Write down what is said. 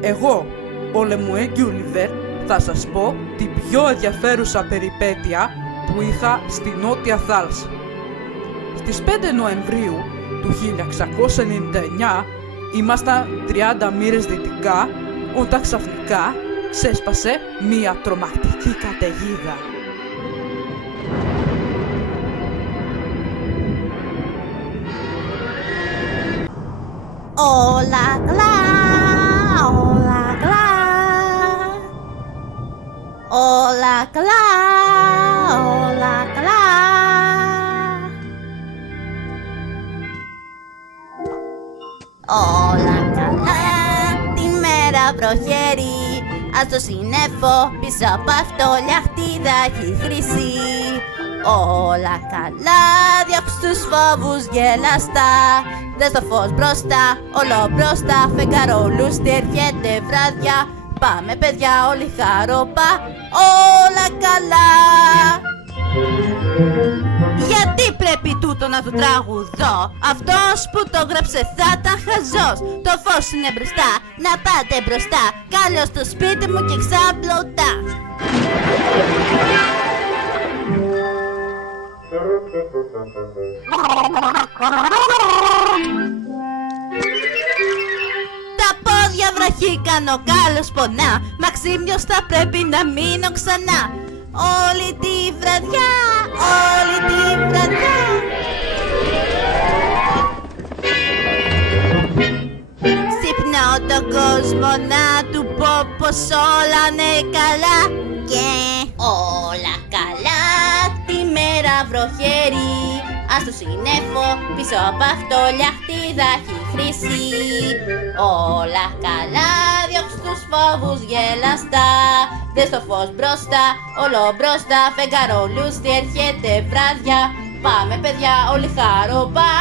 Εγώ, ο Λεμουέ Γκιούλιβερ, θα σας πω την πιο ενδιαφέρουσα περιπέτεια που είχα στη Νότια Θάλασσα. Στις 5 Νοεμβρίου του 1699 ήμασταν 30 μοίρες δυτικά όταν ξαφνικά ξέσπασε μία τρομακτική καταιγίδα. Όλα καλά, όλα καλά, όλα καλά, όλα καλά. Όλα καλά, τη μέρα βροχερή, ας το σύννεφο πίσω από αυτό λιαχτίδα έχει χρυσή. Όλα καλά, διώξ' τους φόβους γελαστά, δες το φως μπροστά, όλο μπροστά, φεγγαρόλουστη έρχεται βράδια. Πάμε παιδιά όλοι χαροπά, όλα καλά. Γιατί πρέπει τούτο να το τραγουδώ? Αυτός που το γράψε θα ήταν χαζός. Το φως είναι μπροστά, να πάτε μπροστά. Καλώς στο σπίτι μου και ξαπλωτά. Τα πόδια βραχήκαν, ο κάλος πονά. Μαξίμιος θα πρέπει να μείνω ξανά. Όλη τη βραδιά, όλη τη βραδιά. Ξυπνάω τον κόσμο να του πω πως όλα είναι καλά. Και όλα καλά, τη μέρα βροχερή, ας το σύννεφο πίσω από αυτό λιαχτίδα έχει χρυσή. Όλα καλά, διώξ' τους φόβους γελαστά, δες το φως μπροστά, όλο μπροστά, φεγγαρόλουστη έρχεται βράδια. Πάμε παιδιά όλοι χαροπά.